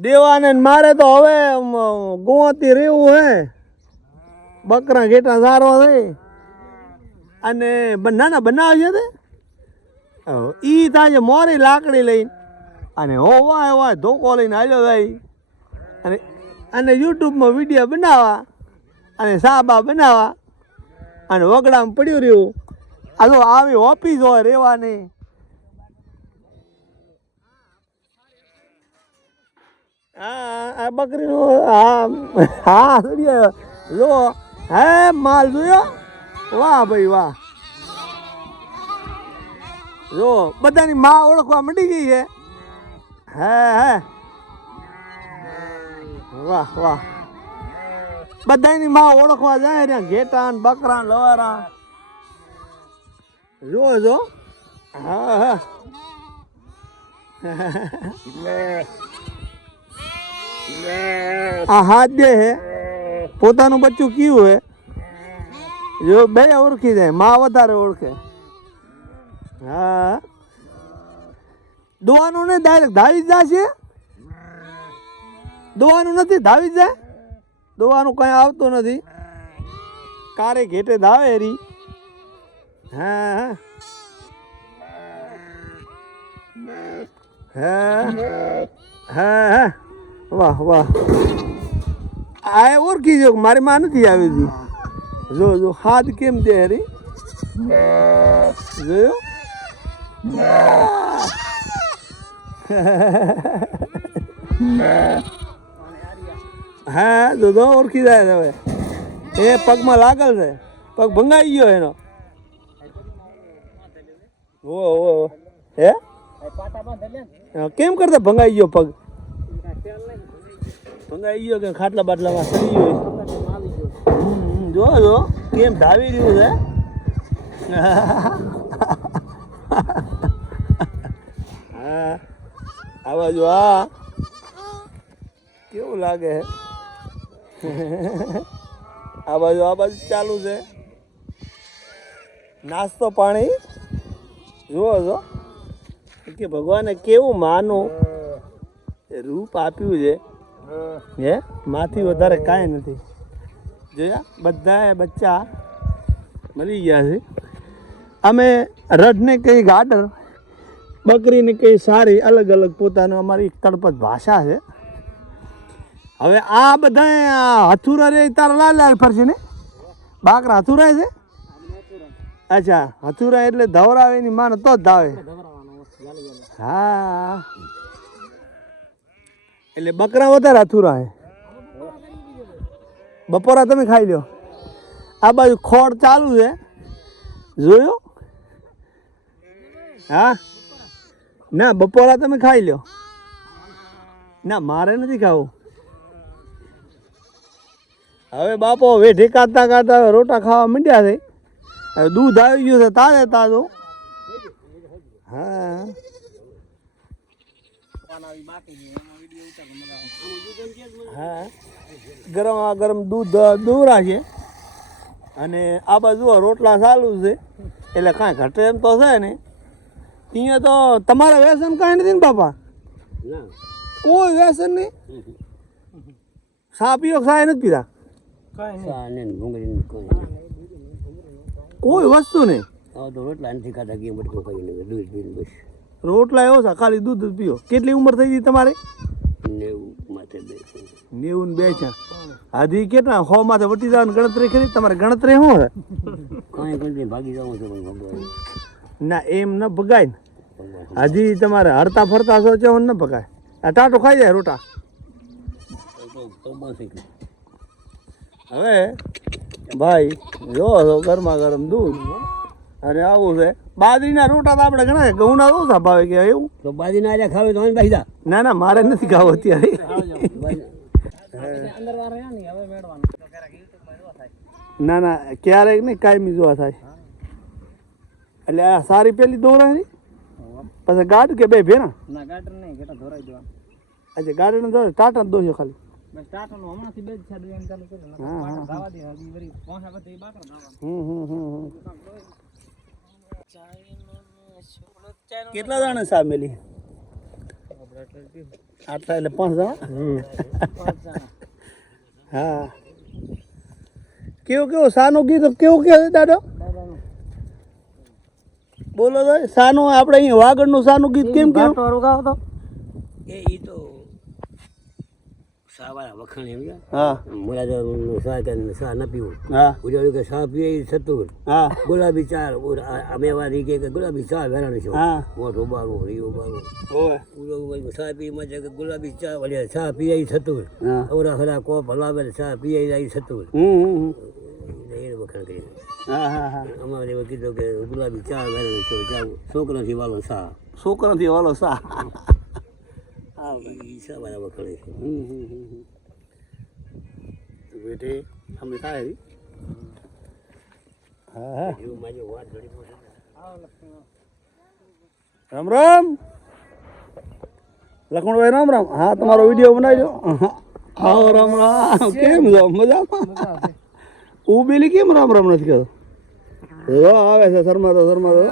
દેવાને મારે તો હવે ગોવાથી રહેવું હે. બકરા ઘેટા સારો છે. અને નાના બનાવશે તે. ઈ થાય મોરી લાકડી લઈને. અને હો, વાય વાય, ધોકો લઈને હાલ્યો જાય. અને અને યુટ્યુબમાં વીડિયો બનાવવા અને સાબા બનાવવા અને વગડામાં પડ્યું રહ્યું. આ તો આવી ઓફિસ હોય રહેવાની. આ બકરીનું હા હા જો હે, માલ જોયો? વાહ ભાઈ વાહ. જો બધાની માં ઓળખવા મંડી ગઈ છે. હે હે. વાહ વાહ. બધાની માં ઓળખવા જાય ને ઘેટા ને બકરા લવારા જો. જો હા. હા આ હાથ દે હે. પોતાનું બચ્ચું કયું હે? જો બે ઓળખી જાય, માં વધારે ઓળખે. હા. દોવાનું ને ડાયરેક્ટ ધાવી જ છે દોવાનું નથી, ધાવી જ જાય? દોવાનું કઈ આવતું નથી. કારે ઘેટે ધાવે રી. હા. હા હા. હા હા. વાહ વાહ. આ ઓળખી જો મારી માં નથી આવી હતી. જો જો હાથ કેમ દે હરી જોયો? હા જો જો ઓળખી જાય હવે. એ પગમાં લાગલ છે. પગ ભંગાઈ ગયો એનો. ઓ ઓ. હે કેમ કરતા ભંગાઈ ગયો પગ? ભંગાઈ ગયો કે ખાટલા બાટલામાં સડી ગયો. જો જો, કેમ ધાવી રહ્યું છે? હા, આવા જો આ કેવું લાગે? આ બાજુ આ બાજુ ચાલુ છે. નાસ્તો પાણી? જુઓ છો કે ભગવાને કેવું માનું? રૂપ આપ્યું છે. હે? માથી વધારે કાંઈ નથી. જોયા? બધાએ બચ્ચા મળી ગયા છે. અમે રડને કઈ ગાડર, બકરીને કઈ સારી, અલગ અલગ પોતાનું અમારી એક તળપત ભાષા છે. હવે આ બધા હથુરા રે તારા લાલ લાલ ફરશે ને? બાકરા હથુરાય છે? અચ્છા, હથુરા એટલે ધવરાવે ની માને તો જ ધાવે હા. એટલે બકરા વધારે અથુરા હે. બપોરા તમે ખાઈ લો આ બાજુ ખોડ ચાલુ છે. જોયો? હા? ના, બપોરા તમે ખાઈ લો ના, મારે નથી ખાવું. હવે બાપો વેઠી કાઢતા કાઢતા હવે રોટા ખાવા માંડ્યા છે. હવે દૂધ આવી ગયું છે, તાજે તાજો. હા. હા. ગરમ આ ગરમ દૂધ દોરા છે. અને આ બાજુ રોટલા ચાલુ છે. એટલે કાંઈ ઘટે એમ તો છે ને અહીંયા તો તમારે વ્યસન કાંઈ નથી ને બાપા? કોઈ વ્યસન નહીં? સા પીઓ સાય નથી પીતા સાને ને કોઈ કોઈ વસ્તુ નહીં. રોટલા નથી ખાતા કે બટકું ખાઈને દૂધ પીને બસ. રોટલા એવો છે ખાલી દૂધ પીઓ. કેટલી ઉંમર થઈ ગઈ તમારી? નેવું માથે બે નેવું ને બે છે. હજી કેટલા હો માથે વટી જવાની ગણતરી કરી તમારે ગણતરી શું છે? કાંઈ કંઈ ભાગી જવું છે પણ ભગવાન. ના એમ ન ભગાય ને. હજી તમારે હરતા ફરતા છો છે ન ભગાય. આ ટાટો ખાઈ જાય રોટા. હવે ભાઈ જો ગરમા ગરમ દૂધ. અને આવું છે. બાજરીના રોટા તો આપણે ઘણા. ઘઉંના ઓછા ભાવે કે એવું? તો બાજી ના ખાવે તો ભાઈ જા ના ના મારે નથી ખાવું અત્યારે. ના ના ક્યારેક નહીં કાયમી જોવા થાય. એટલે આ સારી પેલી દોરાની પછી ગાઢ કે બે ભેરા ના ગાટર નહીં ઘેટા ધોરાઈ દેવા. અચ્છા ગાઢ ને દોરે ટાટા જ દોશો ખાલી. બસ ટાટાનું હમણાંથી બે જ છે એમ ચાલુ કર્યું. હા, હા, બાકર દાવા દે હજી વળી. પહોંચા પછી બાકર હમ હમ હમ હમ. કેટલા જણા સામેલી? આટલા એટલે પાંચ જણા? હા. કેવું કેવું? સાનું ગીત કેવું કે દાદો? બોલો સાનું આપણે અહીં વાગડનું સાનું ગીત કેમ કેવું વાળું ગાવ તો. એ તો ગુલાબી ચાર ઉર- આ- અમે વાળી કે ગુલાબી ચા વેરાણી છો. મોઢું બારું રી બારું ચા પી માં કે ગુલાબી ચા વળે ચા પીએ ઈ સતુર હા. અવરા હરા કોપ હલાવે ચા પીએ ઈ સતુર હમ હમ હમ. એ વખાણ કરી અમારે એવો કીધું કે ગુલાબી ચા વેરાણી છો. ચા છોકરાથી વાલો સા છોકરાથી વાલો સા હા ભાઈ ઈ સા વાળા વખાણે છે. હમ હમ હમ હમ. તો બેટે અમે થાય રી હા હા. એવું મારી વાત ઘડી પોતે રામ રામ. લખમણભાઈ રામ રામ. હા તમારો વીડિયો બનાવજો. આવો રામ રામ. કેમ છો? મજામાં? ઉબેલી કેમ રામ રામ નથી કહેતો? આવે છે શર્મા તો શર્મા તો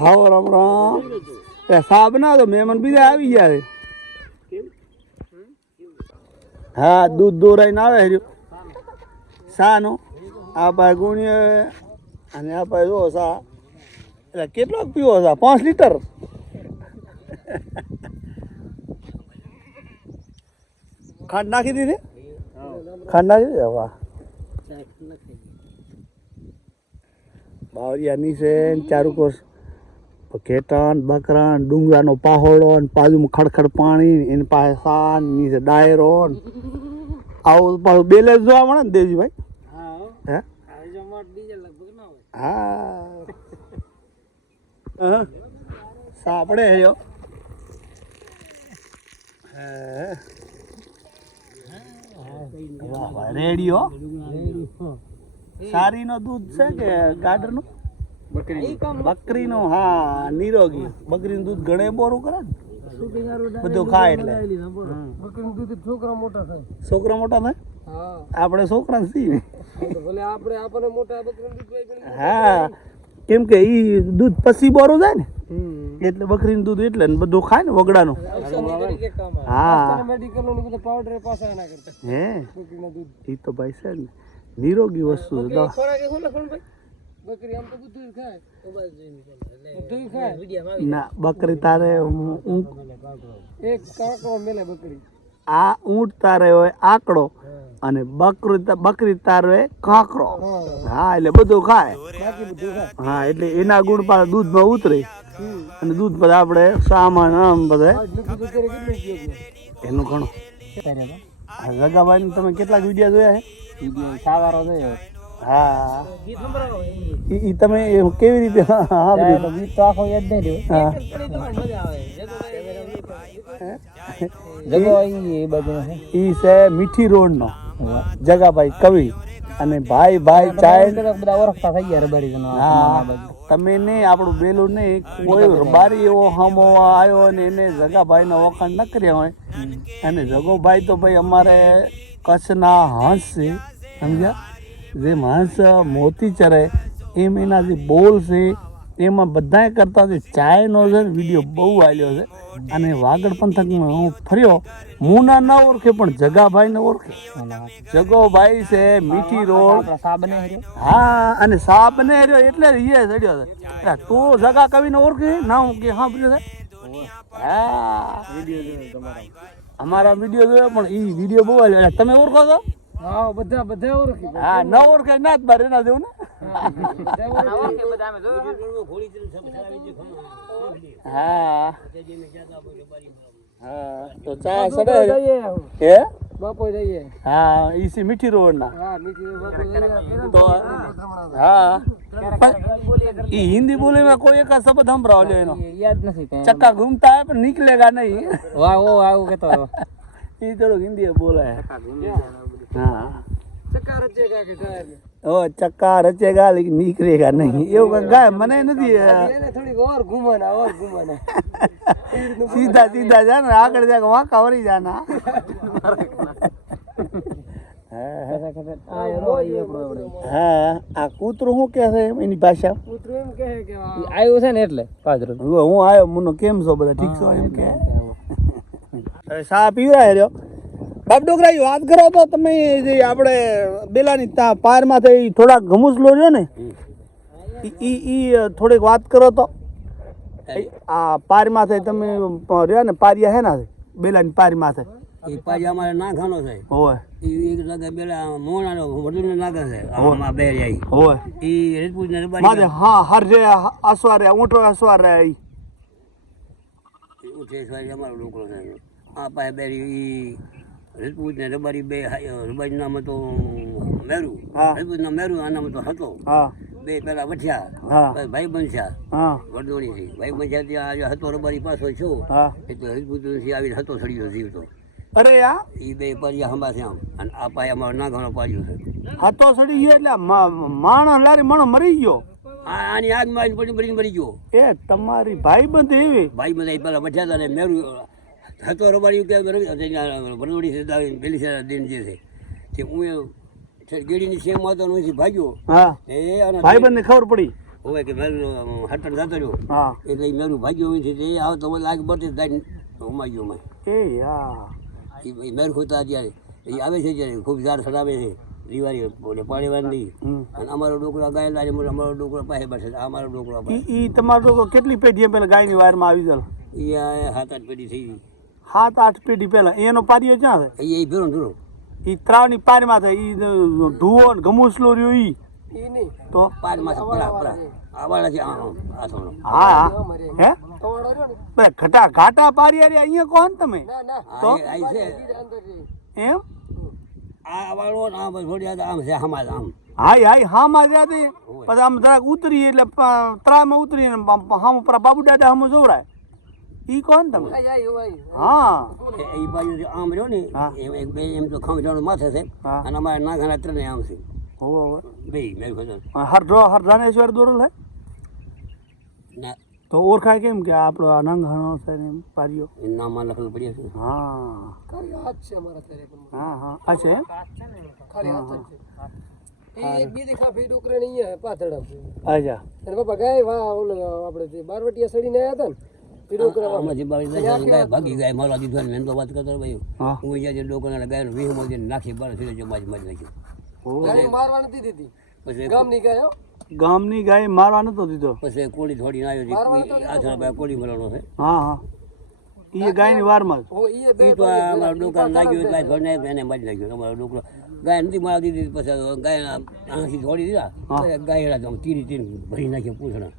આવો રામ રામ એ ના તો મહેમાન બીજા આવી ગયા છે. હા, દૂધ દોરાઈને આવે છે સાનો આ પાસે ગુણીએ. અને આ પાસે જો સા. એટલે કેટલોક પીવો સા? પાંચ લીટર. ખાંડ નાખી દીધી? ખાંડ નાખી દીધી? વાહ. બાવરિયા નીચે ને ચારુ ઘેટાન બકરણ ડુંગરાનો પાહોળો ને બાજુમાં ખડખડ પાણી એની પાસે સાન નીચે ડાયરો આવું પાછું બેલેન્સ જોવા મળે ને દેવજીભાઈ? હા. સાંભળે હે. રેડિયો સારીનો દૂધ છે કે ગાડરનું બકરીનું હા નિરોગી. બકરીનું દૂધ ઘણે બોરું કરે બધું ખાય એટલે. બકરીનું દૂધ છોકરા મોટા થાય. છોકરા મોટા થાય? આપણે છોકરા છીએ. આપણે આપણને મોટા બકરીનું દૂધ પી પી હા. કેમ કે ઈ દૂધ પછી બોરું જાય ને? એટલે બકરીનું દૂધ એટલે ને બધું ખાય ને વગડાનું. હા. મેડિકલ પાવડર પાછા ના કરતા. હે? એ તો ભાઈ છે ને. નિરોગી વસ્તુ છે. બકરી આમ તો બધું ખાય. બધું ખાય. ના બકરી તારે ઊંટ એક કાંકરો મેલે બકરી. આ ઊંટ તારે હોય આકડો અને બકરી બકરી તારે હોય કાંકરો હા. એટલે બધું ખાય. બધું હા એટલે એના ગુણ પાછા દૂધમાં ઉતરે. અને દૂધ પછી આપણે સામાન આમ બધા એનું ઘણું. આ જગાભાઈ તમે કેટલાક વીડિયો જોયા છે? સાવારો જોયો. હા. ઈ તમે કેવી રીતે હા હા ગીત તો આખો યાદ નહીં રહ્યો. હા. જગો એ બાજુ ઈ છે મીઠી રોડનો. જગાભાઈ કવિ અને ભાઈ ભાઈ ચાય બધા ઓળખતા થઈ ગયા રબારી હા. તમે ને આપણું બેલું નહીં. કોઈ બારી એવો હમો આવ્યો ને એને જગાભાઈનો વખાણ ન કર્યા હોય. અને જગોભાઈ તો ભાઈ અમારે કચ્છના હંસ છે સમજ્યા? જેમ માણસ મોતી ચરે એમ એના જે બોલ છે. એમાં બધાએ કરતા જે ચાયનો છે વીડિયો બહુ આવ્યો છે. અને વાગડ પંથકમાં હું ફર્યો મુના ના ઓળખે પણ જગાભાઈને ઓળખે. જગોભાઈ છે મીઠી રોડ હા અને સાપ ને રહ્યો એટલે જ ઈએ ચડ્યો છે. તો જગા કવિને ઓળખી? ના હું કે હા છે. હા. અમારા વીડિયો જોયો પણ એ વીડિયો બહુ આવ્યો તમે ઓળખો છો? હા બધા બધા ઓળખી હા ન ઓળખે ના જ બાર એના જેવું ને? બધા ઓળખી બધા અમે જોયું હા. હા તો ચા બાપુ સડે જઈએ હે? બાપુ જઈએ. હા ઈ છે મીઠી રોડ ના હા નીચે બાપુ જઈએ. તો હા. પણ ઈ હિન્દી બોલીમાં કોઈ એક શબ્દ સંભળાવો લ્યો એનો. યાદ નથી કઈ. ચક્કા ઘૂમતા હે પણ નીકળેગા નહીં? વાહ ઓ આવું કેતો એ થોડુંક હિન્દી બોલાય. હા ચક્કર રચે કા કે ટાયર ઓ ચક્કા રચેગા લેકિન નીકળેગા નહીં એવું ગાય મને નથી એને થોડીક ઓર ઘુમાના ઓર ઘુમાના સીધા સીધા જા ને આગળ જા વાંકા વળી જાના હા આ કૂતરું શું કહે છે એમ એની ભાષા? કૂતરું એમ કહે કે આવ્યું છે ને એટલે પાછળ હું આવ્યો મુનો કેમ છો બધા ઠીક છો એમ કે? સા પીવરાય રહ્યો. બાપ ડોકરા ઈ વાત કરો તો તમે જે આપણે બેલાની ત્યાં પારમાં થઈ થોડાક ઘમુસલો રહ્યો ને ઈ ઈ થોડીક વાત કરો તો. આ પારમાં થઈ તમે રહ્યા ને પારિયા હે ના બેલાની પારમાં થઈ એ પાછી અમારે નાખાનો છે. હોય એ એક જગ્યાએ પેલા મોણાનો વડુને નાખે છે આમાં બે રહી હોય એ રેજપૂત ને માથે હા હર જે અસવારે ઊંટો અસવારે ઈ. ઉઠે છે અમારો ડોકરો છે. આ પાસે બે એ રજપૂત ને રબારી બે રબારી નામ હતો મેરુ. રજપૂત ના મેરુ આ નામ હતો. હતો બે પેલા વઠ્યા. ભાઈ બનશા વડદોડી થી ભાઈ બનશા ત્યાં આજે હતો રબારી પાછો છો. એટલે રજપૂતથી આવીને હતો સળિયો જીવતો. અરે આ? એ બે પરિયા હંબા છે આમ. અને આ પાય અમારો નાગાનો પાડ્યો છે. હાથો સડી ગયો એટલે માણસ લારી માણસ મરી ગયો. આની આગમાં પડી મરી ગયો. એ તમારી ભાઈ બંધ એવી. ભાઈ બંધ પેલા વઠ્યા હતા ને મેરુ હતો રબારી કે વડોણી થી પેલી સાઈડ દિન જે છે કે હું ગેડીની સેમ હતો ને ભાગ્યો. હા. એ આના ભાઈ ખબર પડી? હોય કે મેરું હટણ જતો રહ્યો. હા. એટલે મેરું ભાગ્યો છે તે આવ તો લાગ બટે દાઈ હુમાઈ ગયો મેં એ યા એ મેર ખોતા અત્યારે. એ આવે છે જ્યારે ખૂબ ઝાડ સડાવે છે દિવાળી પાણી વાળી અને અમારો ડોકરો ગાયેલા અમારો ડોકરો પાસે બેઠે અમારો ડોકરો એ તમારો ડોકરો કેટલી પેઢી પેલા ગાયની વારમાં આવી ગયેલો? એ સાત આઠ પેઢી થઈ ગઈ. સાત આઠ પેઢી પહેલા એનો પારિયો ક્યાં છે એ ભેરો ભેરો એ ઈ ત્રાવની પારમાં છે ઈ ધુઓ ને ગમુસલો રહ્યો ઈ ઈ તો પારમાં હા હા રહ્યો બે ઘટા ઘાટા પારિયા રે અહીંયા કોણ તમે ના ના તો? એમ આ વાળો ને આ બસ થોડી આ આમ છે હમાજ આમ હાય હાય હા માં જ્યાં પછી આમ જરાક ઉતરી એટલે ત્રામાં ઉતરીને હામ ઉપર બાબુ દાદા હમ જોવરાય ઈ કોણ તમે? હા એ બાજુ જે આમ રહ્યો ને એક બે એમ તો ખમજાણું માથે છે. અને અમારે નાખાના ત્રણે આમ છે. હોવે હોવે. બે મેં ખબર હરધો હરધાનેશ્વર દોરેલ હે ના. તો ઓળખાય કેમ કે આપણો આ નંગાણો છે ને પારિયો? એ નામમાં લખેલું પડ્યા છે. હા. ખરી હાથ છે અમારા પણ. હા હા. આ છે એમ? ખાલી હાથ છે. એક બી દેખા ભઈ ને અહીંયા પાથડા અચ્છા અને બાપા ગાય વાહ ઓલો આપણે બારવટીયા બારવટિયા સડીને આયા હતા ને ડોકરા ભાગી ગાય દીધો મેં તો વાત કરતો ભાઈ. હું. જ્યાં જે ડોકોના ગાયનો વીહ મોજી નાખી બાર સીધે જો માજ નાખ્યું. મારવા નથી દીધી. પછી ગામની ગાય ગામની ગાય મારવા નતો દીધો. પછી કોળી થોડી આવ્યો ભાઈ કોળી મળવાનો છે. હા હા. એ ગાયની વારમાં જ. એ તો આ અમારો ડોકા લાગ્યો એટલે એને મારી નાખ્યો. અમારો ડોકરો ગાય નથી મારા દીધી પછી ગાય આંખી છોડી દીધા. ગાય હેડા તો તીરી તીરી ભરી નાખ્યો પૂછણા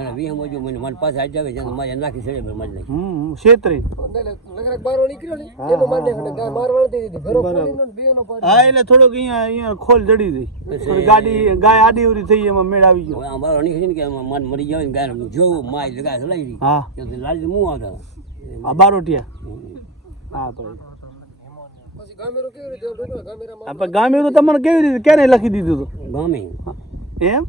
એને વીહ મોજો મને મને પાછા આવી આવે છે મારે નાખી સડે પર મારી નાખી. છેતરી. બારો નીકળ્યો ને એનો માર નાખ્યો ગાય મારવા નથી દીધી. ઘરો ખોલીને ને બેનો પાડી હા એટલે થોડોક અહીંયા અહીંયા ખોલ જડી ગઈ ગાડી ગાય આડી ઉડી થઈ એમાં મેળ આવી ગયો. હવે અમારો નીકળી ને કે મન મરી જાય ને ગાય જોવું માય ગાય ચલાવી દીધી. હા. લાલી મું આવતા. આ બારોટિયા? હા તો પછી કેવી રીતે ડોકરા આપણે ગામે તો તમને કેવી રીતે ક્યારે લખી દીધું હતું? ગામે. એમ?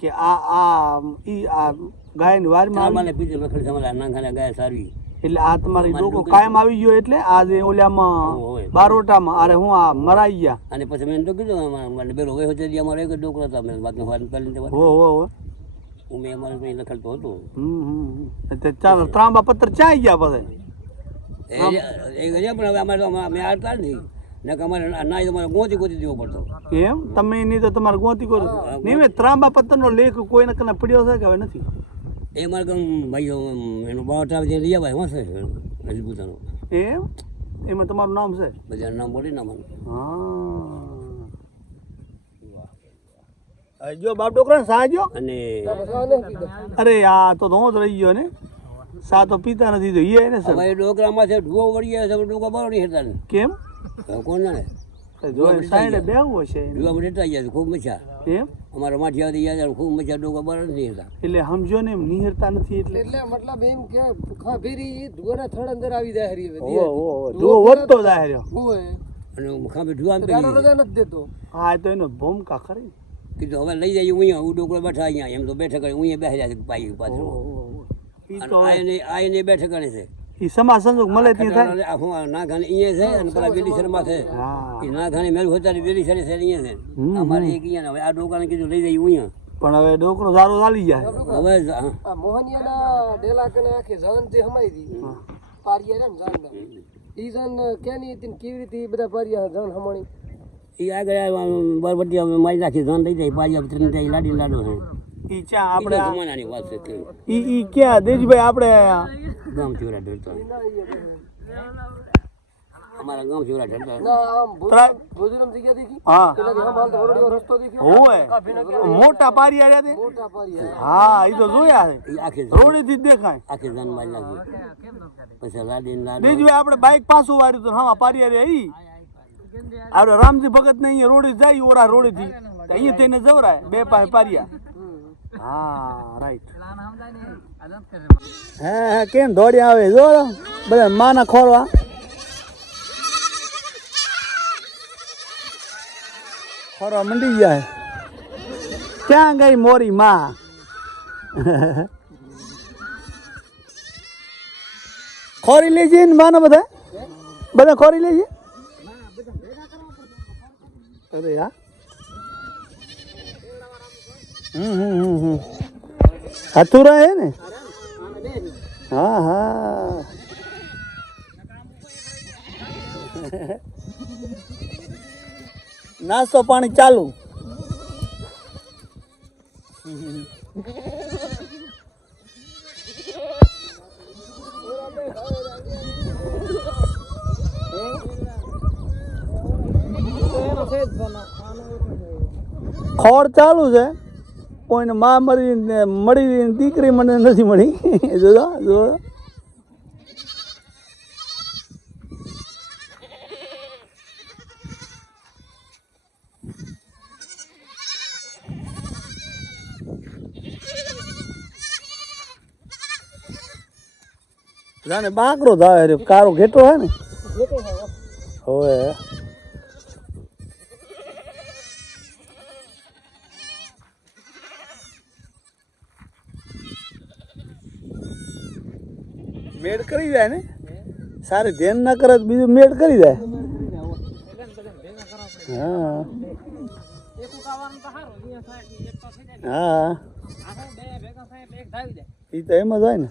કે આ આ ઈ આ ગાયની વારમાં મને પીછે લખડ છે મારા ગાય સારી. એટલે આ તમારી ડોકો કાયમ આવી ગયો એટલે આ જે ઓલામાં હોય. બારોટામાં અરે હું આ મરાઈ ગયા. અને પછી મેં તો કીધું મને બેરો વયો છે અમારો એક ડોકરો હતા. મેં બાકી વાત કરી હો હો હો હું મેં અમારે કંઈ લખડતો હતો. હમ હમ ત્રાંબા પત્ર ચાઈ ગયા પછી. એ એ ગયા પણ હવે અમારે તો અમે અમે આવતા નથી ને અમારે તમારે ગોતી ગોતી દેવો પડતો. એમ? તમે નહીં તો તમારે ગોતી કરો નહીં મેં ત્રાંબા પત્રનો લેખ કોઈને કને પડ્યો છે કે હવે નથી? એ મારે કહું ભાઈઓ એનો બાવટ આવે ત્યાં રિયા ભાઈ વાંસે હજી એમ? એમાં તમારું નામ છે? બધા નામ બોલી ના મને. હા. જો બાપ ડોકરા સાજો? અને નહીં અરે આ તો ધોધ રહી ગયો ને. સા તો પીતા નથી તો ઈએ ને સર. ડોકરામાં છે ઢુવો વળી છે ડોકા બરો નહીં હતા ને કેમ હવે કોણ જાણે જો સાઈડે બેહવું હશે ઢુવા રહેતા ગયા ખૂબ મજા. એમ અમારા માઠી આવતી યાદ ખૂબ મજા ડોકા બારો નહીં હતા. એટલે સમજો ને એમ નિહરતા નથી એટલે. એટલે મતલબ એમ કે ખા ભેરી ઈ થડ અંદર આવી જાય હરી હવે ઓ ઓ જો વધતો જાય રહ્યો હોય. અને ખાંભે ઢુવા ગાડો પડી રજા નથી દેતો. હા તો એનો ભૂમિકા ખરી. કીધું હવે લઈ જાય હું ડોકરો બેઠા અહીંયા. એમ તો બેઠા કરે અહીંયા બેસી જાય પાઈ પાછળ. છે. સમાજ સંજોગ મળે થાય? હું ના ખાને અહીંયા છે અને પેલા બેલી શર્મા છે. એ ના ખાને મેલ હોતા બેલી છે અહીંયા છે. અમારે એક અહીંયા હવે આ ડોકાને કીધું લઈ જાય અહીંયા પણ હવે ડોકરો સારો ચાલી જાય. હવે હા. મોહનિયાના ડેલા કને આખી જાન જે હમાઈ હતી પારિયા ને જાન ઈ જાન કેની હતી કેવી રીતે બધા પારિયા જાન હમણી? એ આગળ બરબટી મારી નાખી જાન દઈ જાય પારિયા ત્રણ જાય લાડી લાડો છે. ઈ ચા આપણે જમાનાની વાત છે ઈ ઈ ક્યાં? દેજભાઈ આપણે ગામ ચીવડા ઢળતો અમારા ગામ ચીવડા ઢળતો ના આમ ત્રા- ભોજનમ જગ્યા દેખી? હા. પેલાથી હમ હાલતો વરડીયો રસ્તો દેખ્યો. હોવે. મોટા પારિયા રહ્યા તે? હા ઈ તો જોયા છે. એ આખી રોડેથી જ દેખાય. આખી ધન મારી નાખી પછી લાડી દેજભાઈ આપણે બાઈક પાછું વાર્યું તો હા પારિયા રે ઈ. આપણે રામજી ભગત ને અહીંયા રોડે જાય ઓરા રોડેથી. થી અહીંયા થઈને જવરાય બે પાસે પારિયા. હા રાઈટ હે હે કેમ દોડી આવે? જો બધા માના ખોરવા. ખોરવા મંડી જાય ક્યાં ગઈ મોરી માં? ખોરી લેજે ને માના બધા? બધા ખોરી લેજે અરે યાર હમ હમ હમ હમ હથુરા હે ને? હા હા. નાસ્તો પાણી ચાલુ. ખોડ ચાલુ છે. કોઈને માં મરી મળી ને દીકરી મને નથી મળી. જોજો જો જાણે બાકડો થાય કારો ઘેટો હે ને? હોવે. મેળ કરી જાય ને? સારી ધ્યાન ના કરે બીજું મેળ કરી જાય. હા. હા. એ તો એમ જ હોય ને.